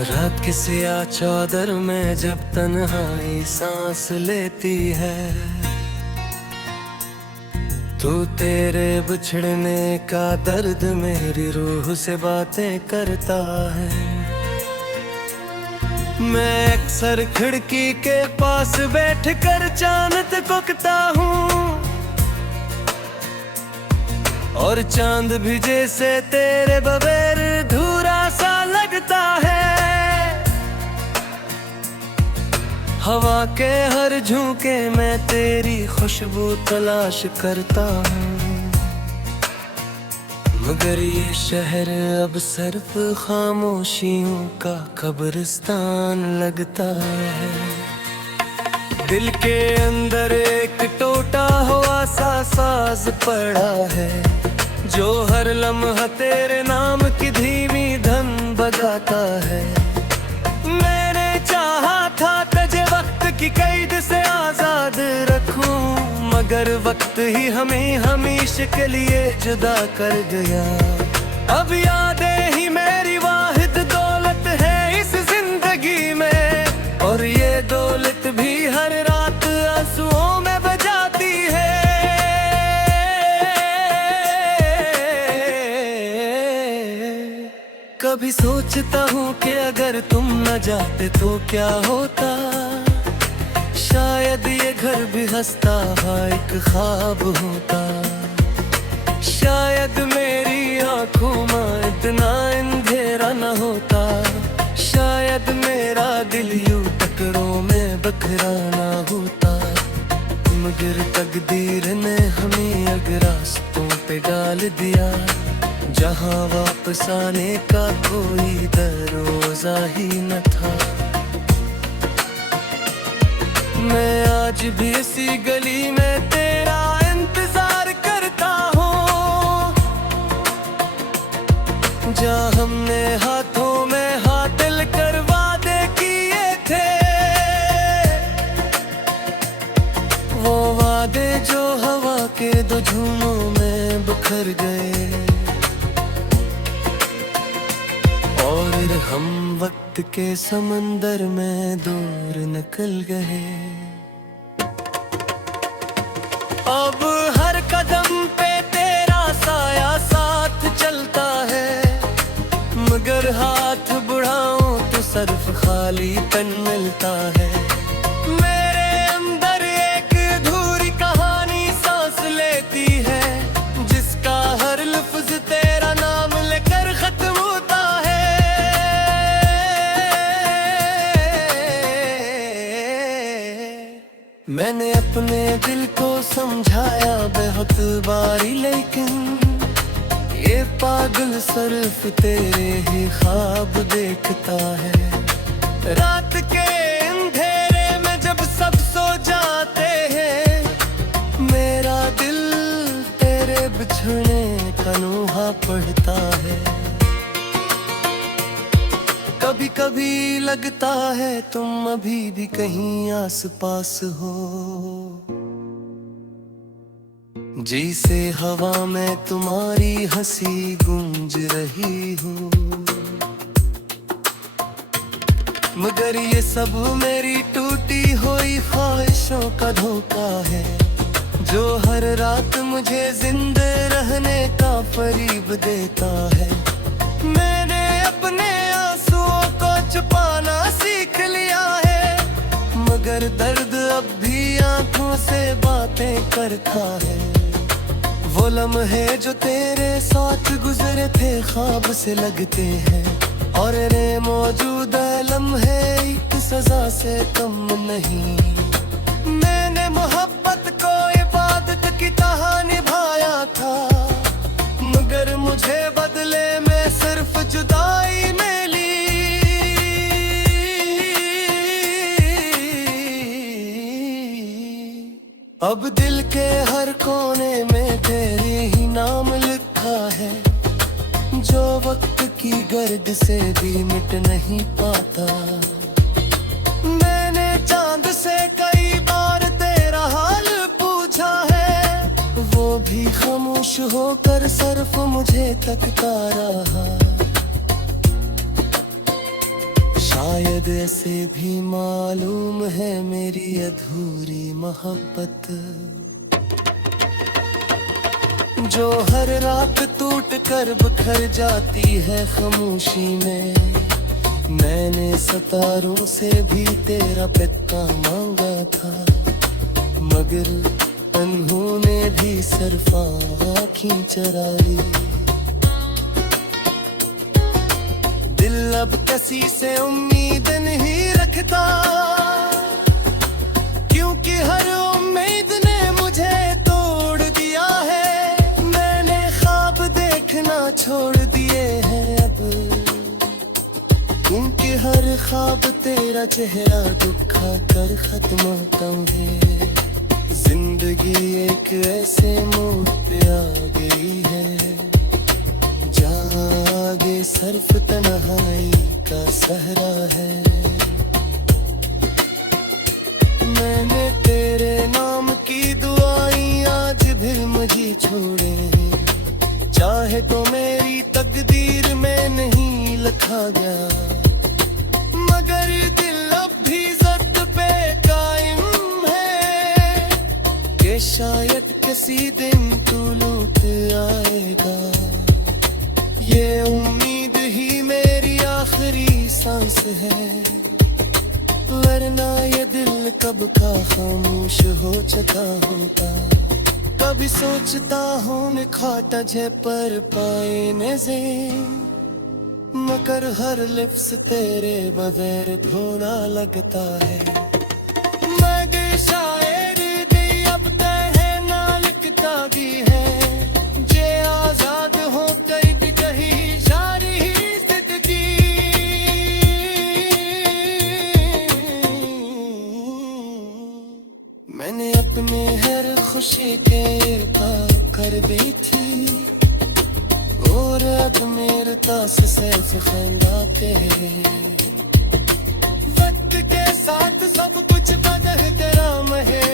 रात के सिया चादर में जब तन्हाई सांस लेती है, तू तेरे बिछड़ने का दर्द मेरी रूह से बातें करता है। मैं अक्सर खिड़की के पास बैठ कर चांद तकता हूँ, और चांद भी जैसे तेरे बगैर अधूरा सा लगता है। हवा के हर झोंके में तेरी खुशबू तलाश करता हूँ, मगर ये शहर अब सिर्फ खामोशियों का कब्रिस्तान लगता है। दिल के अंदर एक टूटा हुआ सा साज पड़ा है, जो हर लम्हा तेरे नाम की धीमी धन बजाता है। मैंने चाहा था तुझे वक्त की कैद से आजाद रखूं, मगर वक्त ही हमें हमेशा के लिए जुदा कर गया। अब यादें ही मेरी वाहिद दौलत है इस जिंदगी में, और ये दौलत भी हर रात आंसुओं में बजाती है। कभी सोचता हूँ कि अगर तुम न जाते तो क्या होता, शायद ये घर भी हंसता एक ख्वाब होता। शायद मेरी आंखों में इतना अंधेरा न होता, शायद मेरा दिल यूं टकरों में बखरा ना होता। मगर तकदीर ने हमें अगर रास्तों पे डाल दिया, जहाँ वापस आने का कोई दरवाजा ही न था। मैं आज भी इसी गली में तेरा इंतजार करता हूँ, जहाँ हमने हाथों में हाथ कर वादे किए थे। वो वादे जो हवा के दो झूमों में बिखर गए, और हम वक्त के समंदर में दूर निकल गए। अब हर कदम पे तेरा साया साथ चलता है, मगर हाथ बढ़ाऊं तो सिर्फ खाली तन मिलता है। मेरे अंदर एक अधूरी कहानी सांस लेती है, जिसका हर लफ्ज तेरा नाम लेकर खत्म होता है। मैंने अपने दिल को समझाया बहुत बारी, लेकिन ये पागल सिर्फ तेरे ही ख्वाब देखता है। रात के अंधेरे में जब सब सो जाते हैं, मेरा दिल तेरे बिछड़ने का नोहा पढ़ता है। कभी कभी लगता है तुम अभी भी कहीं आस पास हो, जैसे हवा में तुम्हारी हंसी गूंज रही हो। मगर ये सब मेरी टूटी हुई ख्वाहिशों का धोखा है, जो हर रात मुझे जिंदे रहने का फरीब देता है। मैंने अपने आंसुओं को छुपाना सीख लिया है, मगर दर्द अब भी आंखों से बातें करता है। वो लम्हे जो तेरे साथ गुजरे थे ख्वाब से लगते हैं, और रे मौजूदा लम्हे एक सजा से कम नहीं। मैंने मोहब्बत को इबादत की तरह निभाया था, मगर मुझे बदले में सिर्फ जुदाई मिली। अब दिल के हर कोने में तेरे ही नाम लिखा है, जो वक्त की गर्द से भी मिट नहीं पाता। मैंने चांद से कई बार तेरा हाल पूछा है, वो भी खामोश होकर सिर्फ मुझे तकता रहा। शायद ऐसे भी मालूम है मेरी अधूरी मोहब्बत, जो हर रात टूट कर बिखर जाती है खामोशी में। मैंने सितारों से भी तेरा पिता मांगा था, मगर अनहोनी भी सिर्फ आँखें चराई। दिल अब किसी से उम्मीद नहीं रखता, क्योंकि हर उम्मीद ने मुझे तोड़ दिया है। मैंने ख्वाब देखना छोड़ दिए हैं अब, क्योंकि हर ख्वाब तेरा चेहरा दिखा कर खत्म होता है। जिंदगी एक ऐसे मोड़ पे आ गई है, जहाँ आगे सिर्फ तन्हाई का सहरा है। मैंने तेरे नाम की दुआएं आज भी मुझे छोड़े, चाहे तो मेरी तकदीर में नहीं लिखा गया, मगर दिल अब भी ज़द पे कायम है कि शायद किसी दिन तू लौट आएगा। ये उम्मीद ही मेरी आखिरी सांस है, वरना ये दिल कब का खामोश हो चुका होता। कभी सोचता हूँ निखा तुझे पर पाए नज़े, मगर हर लिप्स तेरे बगैर धोना लगता है। मगर शायर दी अब तय है ना लिखता भी है, जे आजाद हो कई भी कहीं जारी ही जिंदगी। मैंने अपने हर खुशी के पार कर दी थी, और अब मेरे तास सैफ खंडाते। वक्त के साथ सब कुछ बदल तेरा है,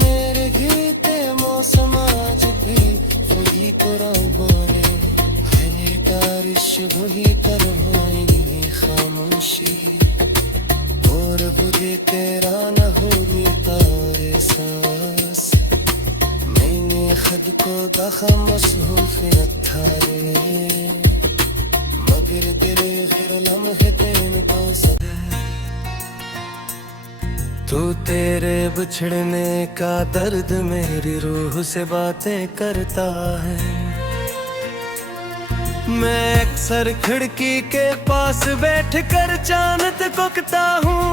मेरे गीते मौसम आज भी वही कुरान बोले। है बारिश वही तरह खामोशी, और बुरे तेरा न होगी तारे सांस। मैंने खुद को दखा मसरूफियत था रे, मगर तेरे गैर लम्हे तेन को सब। तू तेरे बिछड़ने का दर्द मेरी रूह से बातें करता है। मैं अक्सर खिड़की के पास बैठ कर चांद तकता हूँ,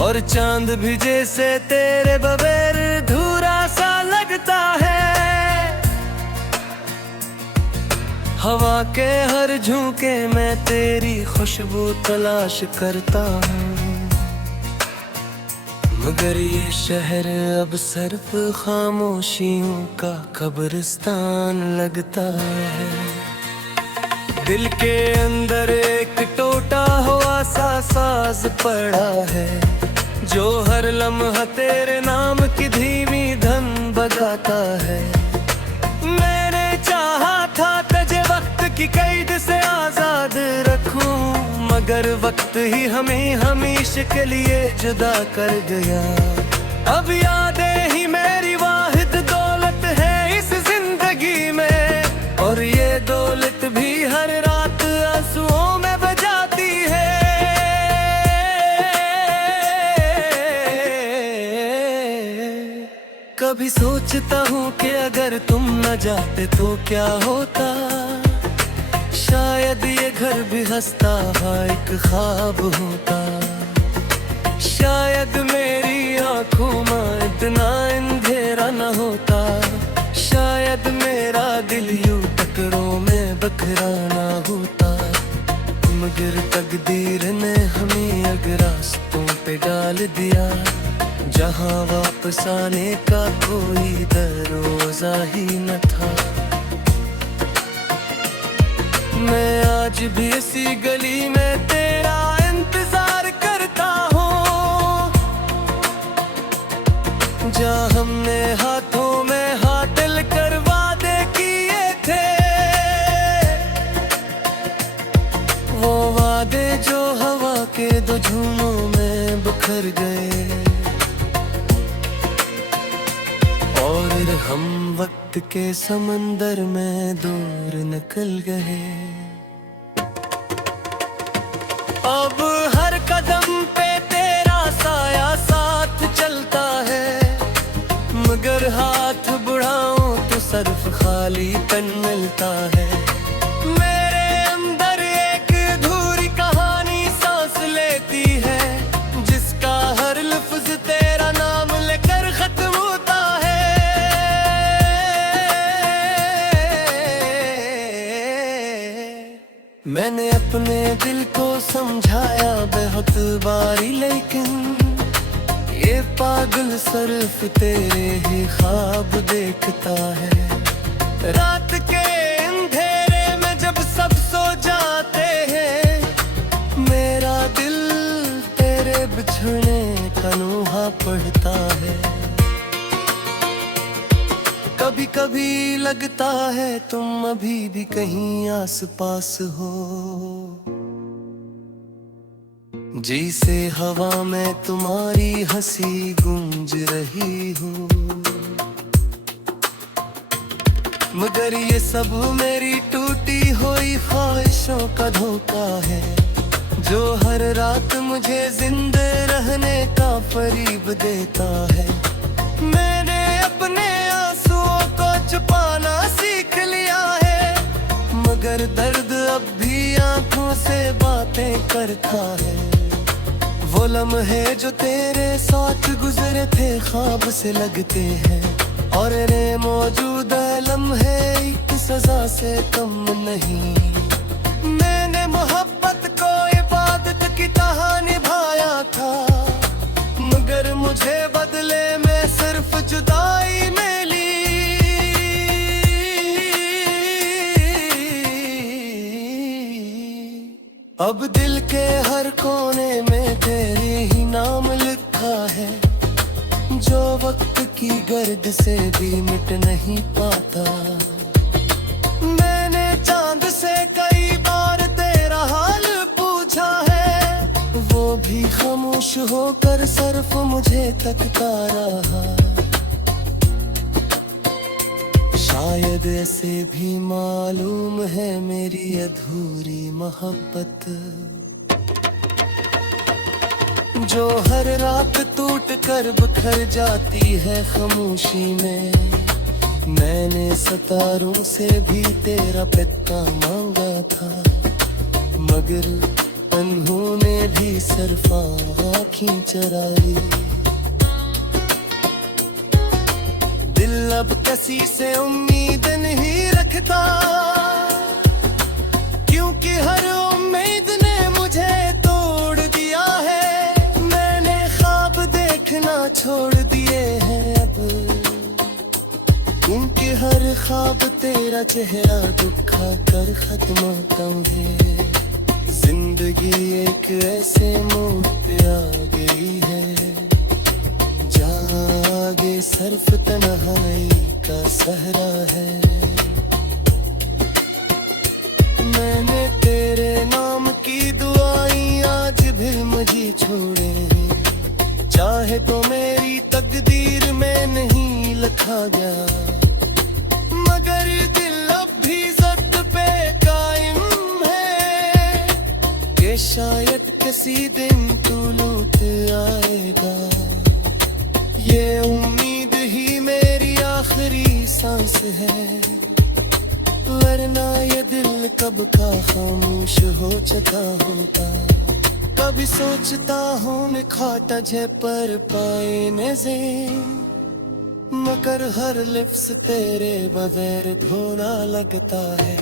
और चांद भी जैसे तेरे बगैर धूरा सा लगता है। हवा के हर झोंके में तेरी खुशबू तलाश करता हूँ, मगर ये शहर अब सिर्फ खामोशियों का कब्रिस्तान लगता है। दिल के अंदर एक टूटा हुआ सा साज पड़ा है, जो हर लम्हा तेरे नाम की धीमी धन बजाता है। मैंने चाहा था तुझे वक्त की कैद से आजाद रखूं, मगर वक्त ही हमें हमेशा के लिए जुदा कर गया। अब यादें ही मेरी वाहिद दौलत है इस जिंदगी में, और ये दौलत भी हर रात आंसुओं में बजाती है। कभी सोचता हूँ कि अगर तुम न जाते तो क्या होता, शायद ये घर भी हंसता एक ख्वाब होता। शायद मेरी आंखों में इतना अंधेरा न होता, शायद मेरा दिल यूं टकरों में बखरा ना होता। मगर तकदीर ने हमें अगर रास्तों पे डाल दिया, जहाँ वापस आने का कोई दरवाजा ही न था। मैं आज भी इसी गली में तेरा इंतजार करता हूँ, जहाँ हमने हाथों में हाथ कर वादे किए थे। के दो झूमों में बिखर गए और हम वक्त के समंदर में दूर निकल गए। अब हर कदम पे तेरा साया साथ चलता है, मगर हाथ बढ़ाऊं तो सिर्फ खाली तन मिलता है। मेरे अंदर एक अधूरी कहानी सांस लेती है, जिसका हर लफ्ज तेरा नाम लेकर खत्म होता है। मैंने अपने दिल को समझाया बहुत बारी, लेकिन ये पागल सिर्फ तेरे ही ख्वाब देखता है। रात के अंधेरे में जब सब सो जाते हैं, मेरा दिल तेरे बिछड़ने का नोहा पढ़ता है। कभी कभी लगता है तुम अभी भी कहीं आस पास हो, जैसे हवा में तुम्हारी हंसी गूंज रही हो। मगर ये सब मेरी टूटी हुई ख्वाहिशों का धोखा है, जो हर रात मुझे जिंदे रहने का फरीब देता है। मैंने अपने आंसुओं को छुपाना सीख लिया है, मगर दर्द अब भी आंखों से बातें करता है। वो लम्हे जो तेरे साथ गुजरे थे ख्वाब से लगते हैं, और रे मौजूदा लम्हे एक सजा से कम नहीं। मैंने मोहब्बत को इबादत की तरह निभाया था, मगर मुझे बदले में सिर्फ जुदाई मिली। अब दिल के हर कोने में तेरे ही नाम लिखा है, जो वक्त की गर्द से भी मिट नहीं पाता। मैंने चांद से कई बार तेरा हाल पूछा है, वो भी खामोश होकर सिर्फ मुझे तकता रहा। शायद ऐसे भी मालूम है मेरी अधूरी मोहब्बत, जो हर रात टूट कर बिखर जाती है खामोशी में। मैंने सितारों से भी तेरा पता मांगा था, मगर उन्होंने भी सिर्फ आँखें चराई। दिल अब किसी से उम्मीद नहीं रखता, क्योंकि हर उम्मीद ने मुझे तोड़ दिया है। मैंने ख्वाब देखना छोड़ दिए हैं अब, क्योंकि हर ख्वाब तेरा चेहरा दिखा कर खत्म होता है। जिंदगी एक ऐसे मोड़ पे आ गई है, जहाँ आगे सिर्फ तन्हाई का सहरा है। मैंने तेरे नाम की दुआएं आज भी मुझे छोड़े, चाहे तो मेरी तकदीर में नहीं लिखा गया, मगर दिल अब भी ज़द पे कायम है कि शायद किसी दिन तू लौट आएगा। ये उम्मीद ही मेरी आखिरी सांस है, वरना ये दिल कब का खामोश हो चुका होता। कभी सोचता हूँ निखा तुझे पर पाए नज़र, मगर हर लिफ्स तेरे बगैर धोना लगता है।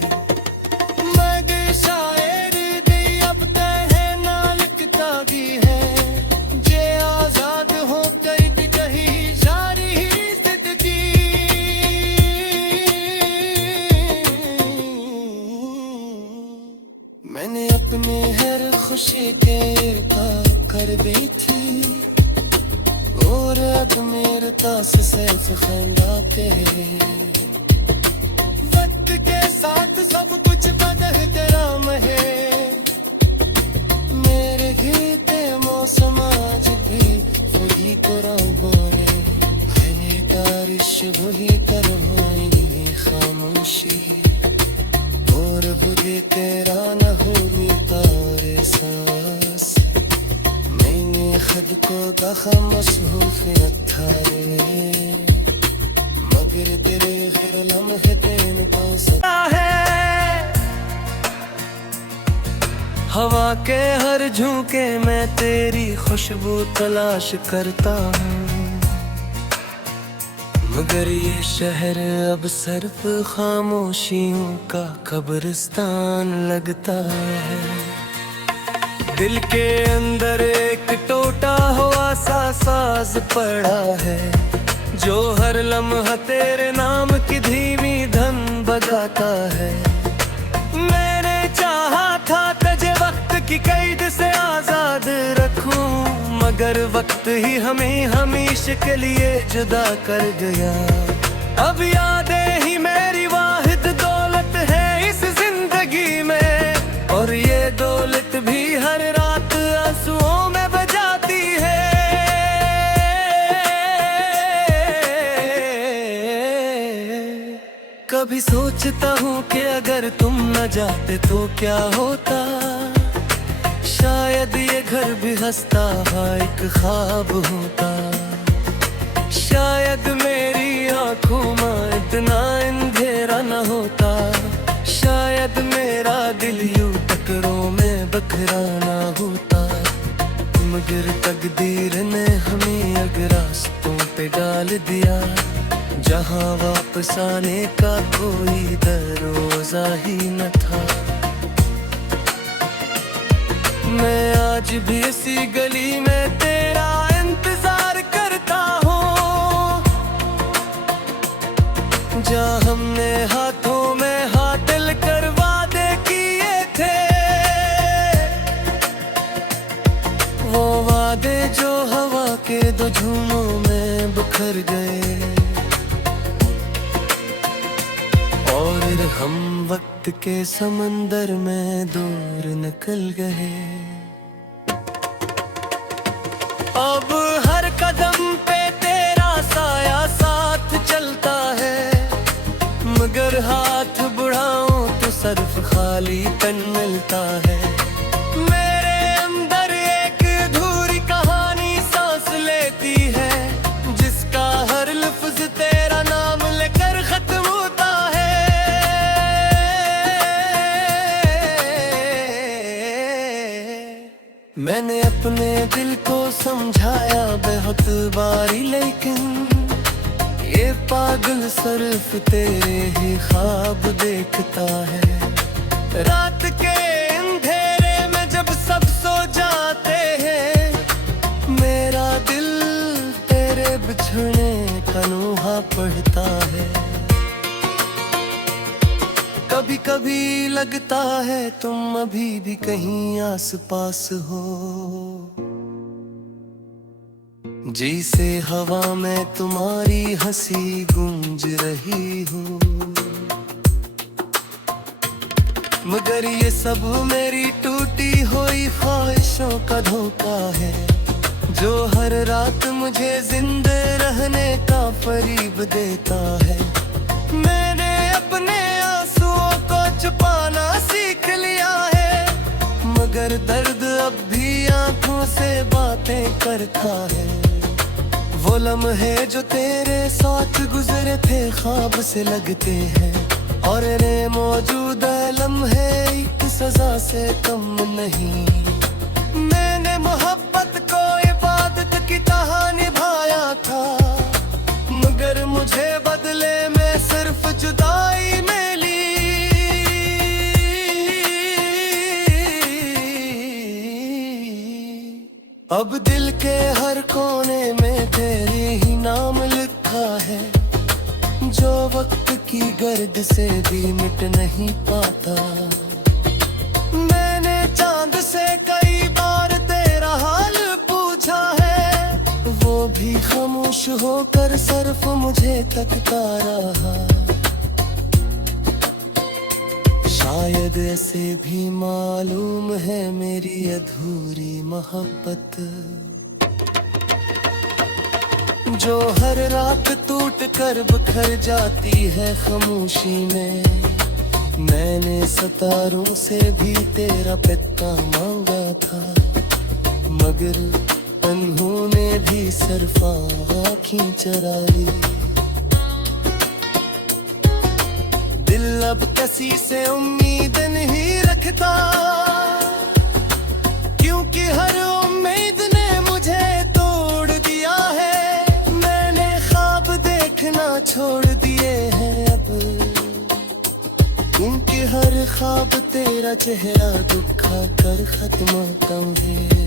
मैं गई शायर दी अब तह ना लिखता भी है, जे आजाद हो कर भी कहीं जारी ही जिंदगी। मैंने अपने हर खुशी के कर दी थी, और अब मेरे तास से खंडाते। वक्त के साथ सब कुछ बदल तेरा है, मेरे गीत बोले मैंने कारिश वही करो खामोशी और बुझे तेरा न होगी तारे सांस मैंने खुद को दखा मसहूफियत थारे मगर तेरे फिर लम्हे तेन तो सता है हवा के हर झोंके मैं तेरी खुशबू तलाश करता हूँ मगर ये शहर अब सिर्फ खामोशियों का कब्रिस्तान लगता है दिल के अंदर एक टूटा हुआ सा साज पड़ा है जो हर लम्हा तेरे नाम की धीमी धन बजाता है मैंने चाहा था तुझे वक्त की कैद से आजाद रखूं मगर वक्त ही हमें हमेशा के लिए जुदा कर गया अब यादें ही मेरी वाहिद दौलत है इस जिंदगी में और ये दौलत भी हर रात आंसुओं में बजाती है कभी सोचता हूँ कि अगर तुम न जाते तो क्या होता शायद ये घर भी हंसता हुआ एक ख्वाब होता शायद मेरी आंखों में इतना अंधेरा न होता शायद मेरा दिल यूं टकरों में बखरा ना होता मगर तकदीर ने हमें अगर रास्तों पे डाल दिया जहाँ वापस आने का कोई दरवाजा ही न था मैं आज भी इसी गली में तेरा इंतजार करता हूँ जहाँ हमने हाथों में हाथ मिलकर वादे किए थे वो वादे जो हवा के दो झूमों में बिखर गए और हम वक्त के समंदर में दूर निकल गए अब हर कदम पे तेरा साया साथ चलता है मगर हाथ बढ़ाऊं तो सिर्फ खाली तन मिलता है मेरे अंदर एक अधूरी कहानी सांस लेती है जिसका हर लफ्ज तेरा नाम लेकर खत्म होता है मैंने अपने दिल को समझाया बहुत बारी लेकिन ये पागल सिर्फ तेरे ही ख्वाब देखता है रात के अंधेरे में जब सब सो जाते हैं मेरा दिल तेरे बिछड़ने का नोहा पढ़ता है कभी कभी लगता है तुम अभी भी कहीं आस पास हो जैसे हवा में तुम्हारी हंसी गूंज रही हो मगर ये सब मेरी टूटी हुई ख्वाहिशों का धोखा है जो हर रात मुझे जिंदे रहने का फरीब देता है मैंने अपने आंसुओं को छुपाना सीख लिया है मगर दर्द अब भी आंखों से बातें करता है वो लम्हे जो तेरे साथ गुजरे थे ख्वाब से लगते हैं और रे मौजूदा लम्हे एक सजा से कम नहीं मैंने मोहब्बत को इबादत की तरह निभाया था मगर मुझे बदले में सिर्फ जुदाई मिली अब दिल के हर कोने में तेरे ही नाम लिखा है जो वक्त की गर्द से भी मिट नहीं पाता मैंने चांद से कई बार तेरा हाल पूछा है वो भी खामोश होकर सिर्फ मुझे तकता रहा शायद ऐसे भी मालूम है मेरी अधूरी मोहब्बत जो हर रात टूट कर बिखर जाती है खामोशी में। मैंने सितारों से भी तेरा पिता मांगा था, मगर उन्होंने भी सिर्फ आँखें चरा ली। दिल अब किसी से उम्मीद नहीं रखता, क्योंकि हर उम्मीद ने मुझे तोड़ दिया है। मैंने ख्वाब देखना छोड़ दिए हैं अब, क्योंकि हर ख्वाब तेरा चेहरा दुखा कर खत्म होता है।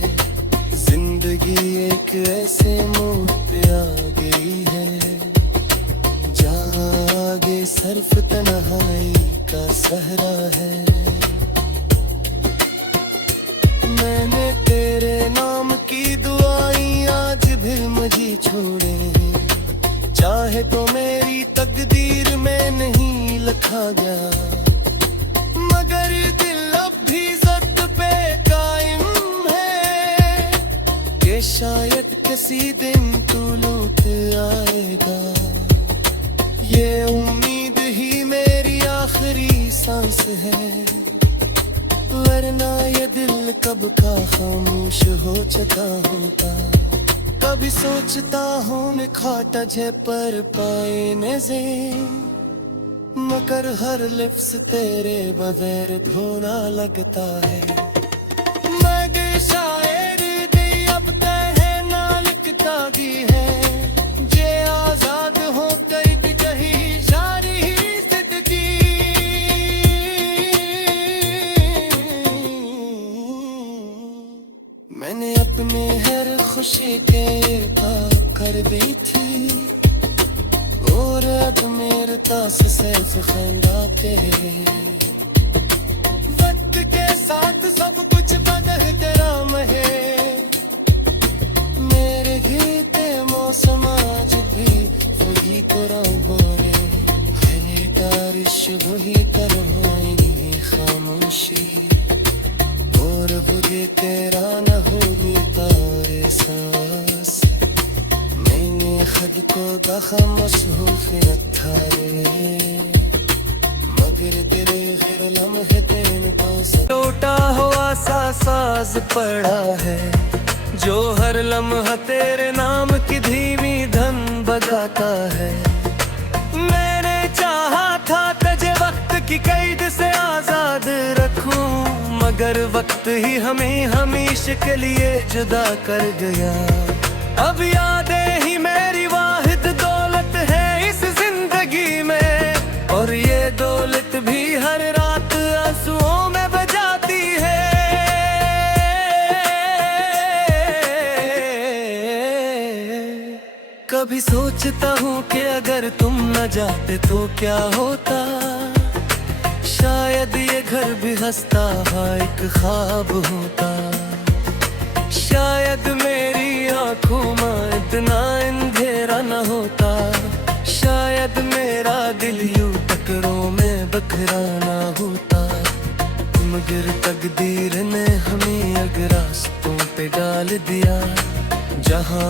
जिंदगी एक ऐसे मोड़ पे आ गई है, जहाँ आगे सिर्फ तन्हाई का सहरा है। मैंने तेरे नाम की दुआएं आज भी मुझे छोड़े, चाहे तो मेरी तकदीर में नहीं लिखा गया, मगर दिल अब भी ज़द पे कायम है कि शायद किसी दिन तू लौट आएगा। ये उम्मीद ही मेरी आखिरी सांस है, वरना ये दिल कब का खामोश हो चुका होता। कभी सोचता हूँ निखा तुझे पर पाए नज़र, मगर हर लिप्स तेरे बगैर धोना लगता है। मगर शायर दी अब तह ना लिखता भी है, जे आजाद हो कर भी कहीं जारी जिंदगी। मैंने अपने हर खुशी के पाप कर दी थी, और अब मेरे तास सिर्फ खंदा पे। वक्त के साथ सब कुछ बदल तेरा महे, मेरे गीते मौसम आज भी वही तो बोले। है बारिश वही करवाएंगी खामोशी, और बुझे तेरा न होगी तारे सांस। मैंने खुद को दखा मसरूफियत था रे, मगर तेरे फिर लम्हे तेन तो टूटा हुआ सा साज पड़ा है, जो हर लम्हा तेरे नाम की धीमी धन बजाता है। मैंने चाहा था तुझे वक्त की कैद से आजाद रखूं, मगर वक्त ही हमें हमेशा के लिए जुदा कर गया। अब यादें ही मेरी वाहिद दौलत है इस जिंदगी में, और ये दौलत भी हर रात आंसुओं में बजाती है। कभी सोचता हूँ कि अगर तुम न जाते तो क्या होता, शायद ये घर भी हंसता एक ख्वाब होता। शायद मेरी आंखों में इतना अंधेरा न होता, शायद मेरा दिल यूं टकरों में बखरा ना होता। मगर तकदीर ने हमें अगर रास्तों पे डाल दिया, जहाँ